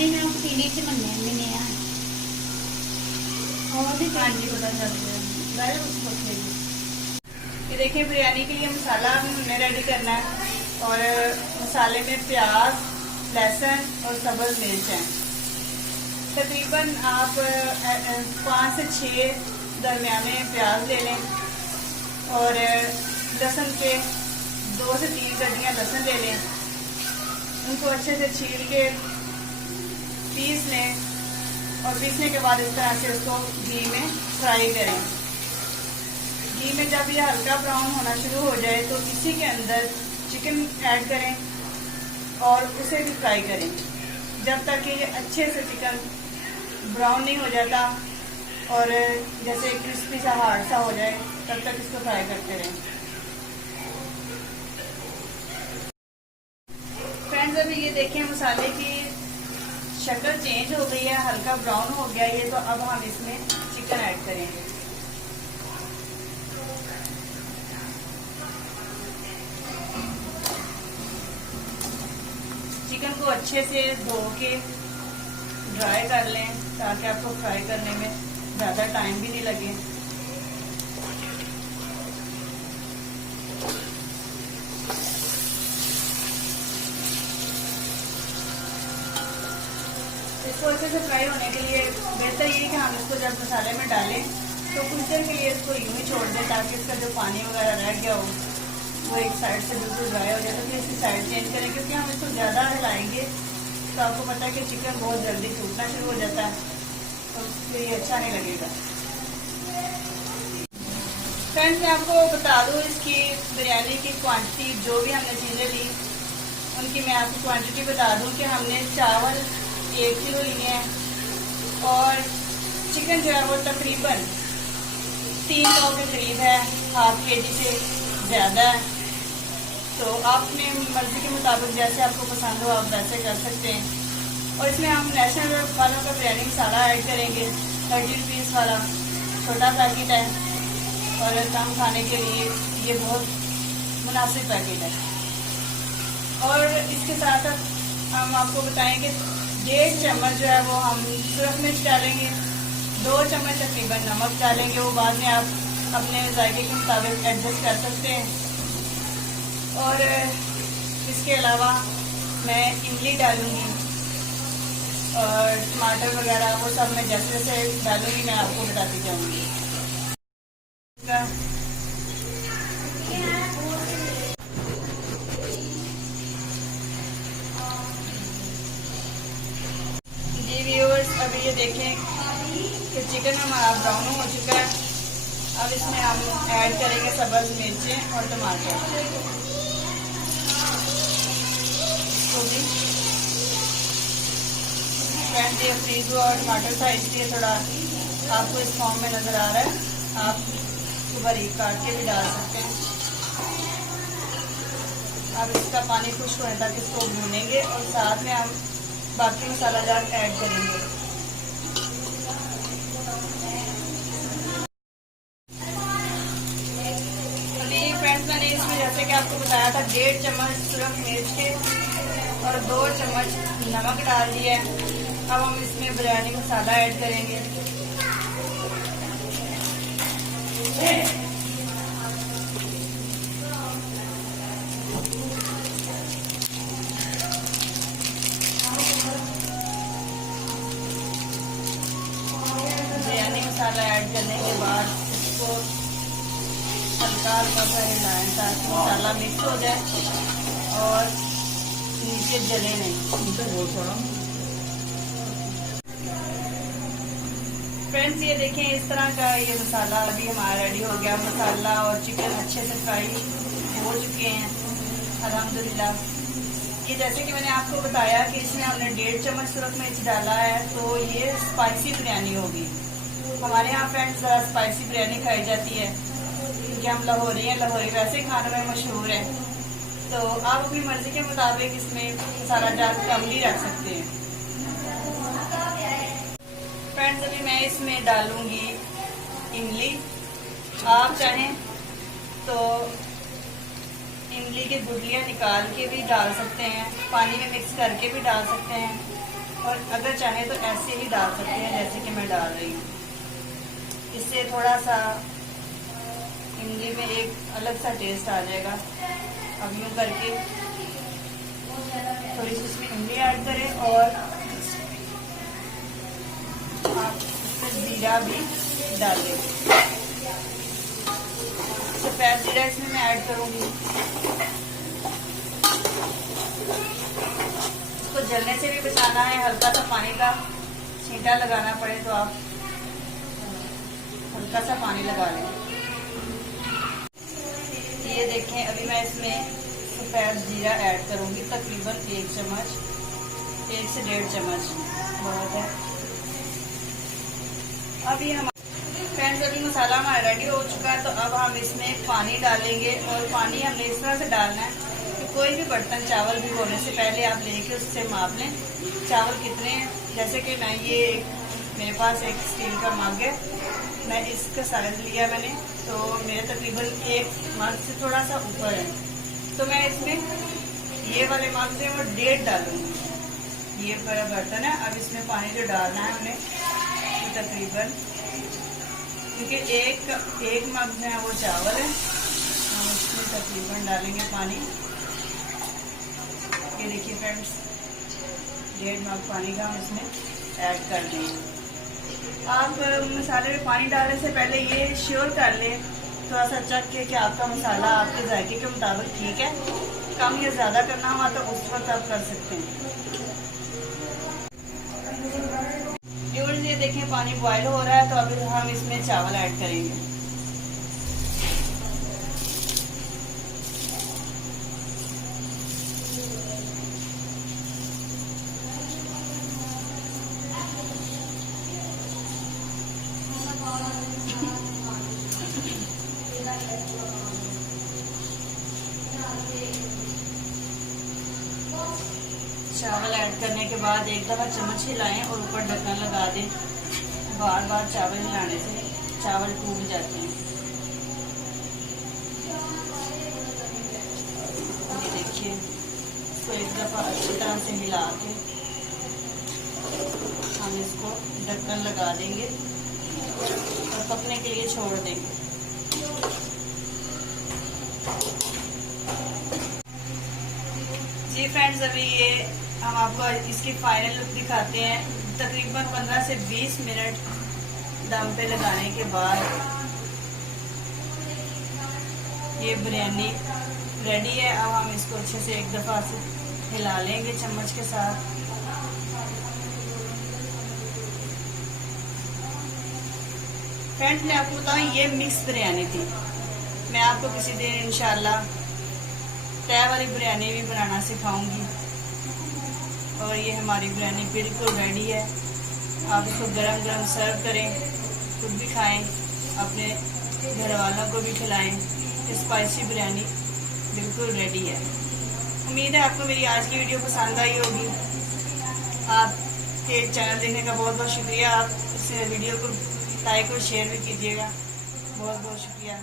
आते हैं आप पतीली च बनने मैंने और भी हाँ जी पता चल गया। ये देखिए बिरयानी के लिए मसाला हमने रेडी करना है और मसाले में प्याज, लहसुन और सब्ज़ मिर्च है। तकरीबन आप 5 से 6 दरमियाने प्याज ले लें और लहसुन के 2 से 3 गड्डियाँ लहसुन ले लें। उनको अच्छे से छील के पीस लें और पीसने के बाद इस तरह से उसको घी में फ्राई करें। घी में जब ये हल्का ब्राउन होना शुरू हो जाए तो इसी के अंदर चिकन ऐड करें और उसे भी फ्राई करें जब तक कि ये अच्छे से चिकन ब्राउन नहीं हो जाता और जैसे क्रिस्पी सा हार्ड सा हो जाए तब तक इसको फ्राई करते रहें। फ्रेंड्स अभी ये देखें मसाले की शक्ल चेंज हो गई है, हल्का ब्राउन हो गया ये। तो अब हम इसमें चिकन ऐड करेंगे। चिकन को अच्छे से धो के ड्राई कर लें ताकि आपको फ्राई करने में ज़्यादा टाइम भी नहीं लगे। इसको अच्छे से फ्राई होने के लिए बेहतर ये कि हम इसको जब मसाले में डालें तो कुछ देर के लिए इसको यूं ही छोड़ दें ताकि इसका जो पानी वगैरह रह गया हो वो एक साइड से बिल्कुल ड्राई हो जाए। तो फिर इसकी साइड चेंज करें क्योंकि हम इसको ज़्यादा हिलाएंगे तो आपको पता है कि चिकन बहुत जल्दी टूटना शुरू हो जाता है तो इसलिए ये अच्छा नहीं लगेगा। फ्रेंड्स मैं आपको बता दूँ इसकी बिरयानी की क्वांटिटी जो भी हमने चीज़ें ली उनकी मैं आपको क्वांटिटी बता दूँ कि हमने चावल 1 किलो लिए हैं और चिकन जो है वो तकरीबन 3 पाव के करीब है, हाफ केजी से ज़्यादा है। तो आप अपने मर्जी के मुताबिक जैसे आपको पसंद हो आप वैसे कर सकते हैं। और इसमें हम नेशनल वालों का बिरयानी मसाला ऐड करेंगे 30 रुपीज़ वाला छोटा पैकेट है और कम खाने के लिए ये बहुत मुनासिब पैकेट है। और इसके साथ हम आपको बताएंगे 1.5 चम्मच जो है वो हम सूरख मिर्च डालेंगे, 2 चम्मच तकरीबन नमक डालेंगे। वो बाद में आप अपने जायके के मुताबिक एडजस्ट कर सकते हैं। और इसके अलावा मैं इमली डालूँगी और टमाटर वगैरह वो सब मैं जैसे जैसे डालूँगी मैं आपको बताती जाऊँगी। जी व्यूअर्स अभी ये देखें कि चिकन हमारा ब्राउन हो चुका है। अब इसमें हम ऐड करेंगे सब्ज़ मिर्चें और टमाटर तो भी फ्रेंड्स ये फ्रीज हुआ और टमाटर था इसलिए थोड़ा आपको इस फॉर्म में नज़र आ रहा है। आप इसको बारीक काट के भी डाल सकते हैं। अब इसका पानी खुश्क होने तक इसको भूनेंगे और साथ में हम बाकी मसाला जात ऐड करेंगे। फ्रेंड्स मैंने इसमें जैसे कि आपको बताया था 1.5 चम्मच सूरख मिर्च के और 2 चम्मच नमक डाल दिया है। अब हम इसमें बिरयानी मसाला ऐड करेंगे। बिरयानी मसाला ऐड करने के बाद इसको हल्का हल्का सा हिलाएं ताकि मसाला मिक्स हो जाए और नीचे जले नहीं। फ्रेंड्स ये देखें इस तरह का ये मसाला अभी हमारा रेडी हो गया। मसाला और चिकन अच्छे से फ्राई हो चुके हैं अल्हम्दुलिल्लाह। ये जैसे कि मैंने आपको बताया कि इसमें हमने 1.5 चम्मच सूरख मिर्च डाला है तो ये स्पाइसी बिरयानी होगी। हमारे यहाँ फ्रेंड्स ज़रा स्पाइसी बिरयानी खाई जाती है क्योंकि हम लाहौरी हैं, लाहौरी वैसे ही खाने में मशहूर है। तो आप अपनी मर्जी के मुताबिक इसमें मसाला जात कम भी रख सकते हैं। फ्रेंड्स अभी मैं इसमें डालूंगी इमली। आप चाहें तो इमली की गुठलियाँ निकाल के भी डाल सकते हैं, पानी में मिक्स करके भी डाल सकते हैं। और अगर चाहे तो ऐसे ही डाल सकते हैं जैसे कि मैं डाल रही हूँ। इससे थोड़ा सा इमली में एक अलग सा टेस्ट आ जाएगा। अब यूँ करके थोड़ी सी इसमें इमली ऐड करें और आप इसमें जीरा भी डाल दें। सफ़ेद जीरा इसमें मैं ऐड करूँगी। इसको जलने से भी बचाना है, हल्का सा पानी का छींटा लगाना पड़े तो आप हल्का सा पानी लगा लें। ये देखें, अभी मैं इसमें सफ़ेद जीरा ऐड करूँगी, तकरीबन 1 चम्मच, 1 से 1.5 चम्मच बहुत है। अभी हम फ्रेंड्स, अभी मसाला हमारा रेडी हो चुका है, तो अब हम इसमें पानी डालेंगे। और पानी हमने इस तरह से डालना है कि कोई भी बर्तन चावल भिगोने से पहले आप लेके उससे माप लें चावल कितने हैं। जैसे कि मैं ये मेरे पास एक स्टील का मग है, मैं इसका साइज लिया मैंने, तो मेरे तकरीबन 1 मग से थोड़ा सा ऊपर है, तो मैं इसमें ये वाले मग से वो 1.5 डालूंगी। ये बड़ा बर्तन है। अब इसमें पानी जो डालना है हमने तो तकरीबन, क्योंकि एक मग में वो चावल है, हम इसमें तकरीबन डालेंगे पानी। ये देखिए फ्रेंड्स, 1.5 मग पानी का हम इसमें ऐड कर देंगे। आप मसाले में पानी डालने से पहले ये श्योर कर लें, थोड़ा सा चख के कि आपका मसाला आपके जायके के मुताबिक ठीक है। कम या ज़्यादा करना हुआ तो उस वक्त आप कर सकते हैं। ये देखें, पानी बॉयल हो रहा है, तो अभी हम इसमें चावल ऐड करेंगे। चावल ऐड करने के बाद एक दफ़ा चम्मच हिलाएं और ऊपर ढक्कन लगा दें। बार बार चावल हिलाने से चावल टूट जाते हैं। ये देखिए, इसको एक दफ़ा अच्छी तरह से हिला के हम इसको ढक्कन लगा देंगे और पकने के लिए छोड़ देंगे। जी फ्रेंड्स, अभी ये हम आपको इसकी फाइनल लुक दिखाते हैं। तकरीबन 15 से 20 मिनट दम पे लगाने के बाद ये बिरयानी रेडी है। अब हम इसको अच्छे से एक दफ़ा से हिला लेंगे चम्मच के साथ। फ्रेंड्स, मैं आपको बताऊं, ये मिक्स बिरयानी थी। मैं आपको किसी दिन इंशाल्लाह तय वाली बिरयानी भी बनाना सिखाऊंगी। और ये हमारी बिरयानी बिल्कुल रेडी है। आप इसको गरम गरम सर्व करें, खुद भी खाएं, अपने घर वालों को भी खिलाएं। स्पाइसी बिरयानी बिल्कुल रेडी है। उम्मीद है आपको मेरी आज की वीडियो पसंद आई होगी। आपके चैनल देखने का बहुत बहुत शुक्रिया। आप इस वीडियो को लाइक और शेयर भी कीजिएगा। बहुत बहुत शुक्रिया।